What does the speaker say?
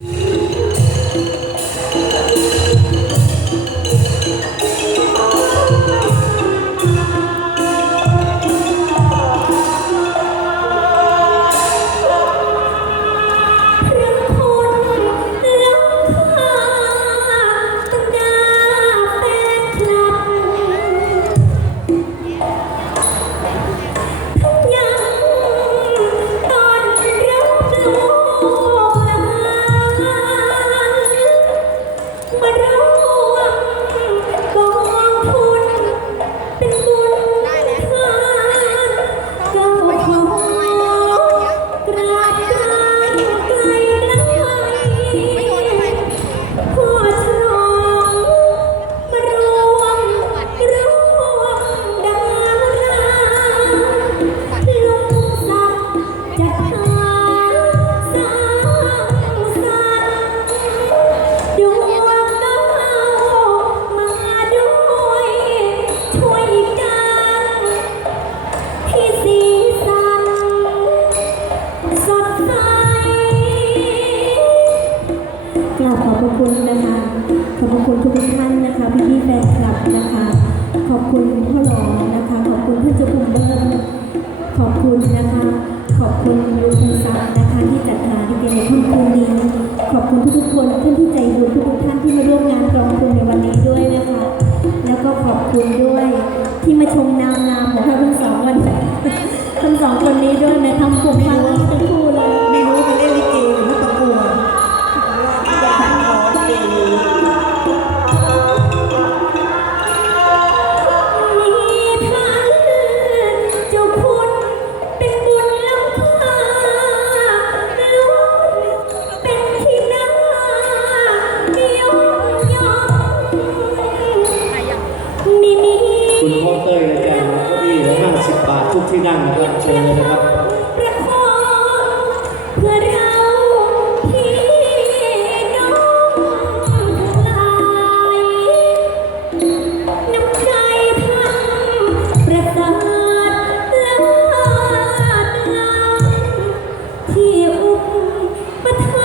พ ขอบพระคุณนะคะ ขอบพระคุณทุกท่านนะคะ พี่พี่แฟนคลับนะคะ ขอบคุณพ่อหลองนะคะ ขอบคุณท่านเจ้าคุณเบิ้มขอบคุณนะคะ ขอบคุณลุงศักดิ์นะคะที่จัดงานที่เป็นในค่ำคืนนี้ขอบคุณทุกๆคนท่านที่ใจบุญทุกท่านที่มาร่วมงานกองทุนในวันนี้ด้วยนะคะ แล้วก็ขอบคุณด้วยที่มาชมนางงามของเราทั้งสองวันทั้งสองคนนี้ด้วยแม้ทำผมฟังแล้วเป็นคู่เลย ชื่อดังนะครับเชิญเลยนะครับเพื่อเราพี่น้องลายน้ำใจทั้งประสาทและลาดลังที่อุ้มปะท